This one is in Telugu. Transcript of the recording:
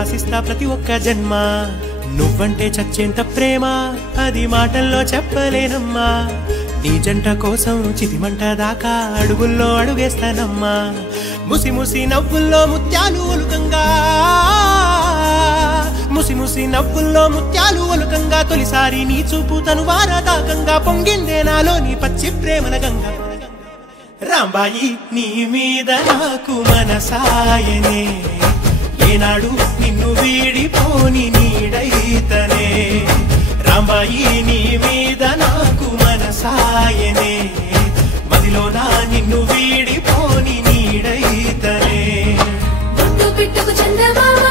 రాసిస్తా ప్రతి ఒక్క జన్మ నువ్వంటే చచ్చేంత ప్రేమ అది మాటల్లో చెప్పలేనమ్మా నీ జంట కోసం చితిమంట దాకా అడుగుల్లో అడుగేస్తానమ్మా ముసి ముసి నవ్వుల్లో ముత్యాలు ఒలుకంగా ముసి ముసి నవ్వుల్లో ముత్యాలు ఒలుకంగా తొలిసారి నీ చూపు తను వారదాకంగా పొంగిందే నాలో నీ పచ్చి ప్రేమల గంగా రాంబాయి నీ మీద నాకు మనసాయనే ఏనాడు నిన్ను వీడిపోని నీడైతనే రాంబాయి నీ మీద నాకు మనసాయనే మదిలోనా నిన్ను వీడిపోని నీడైతనే పుట్టు పిట్టుకు చందమామ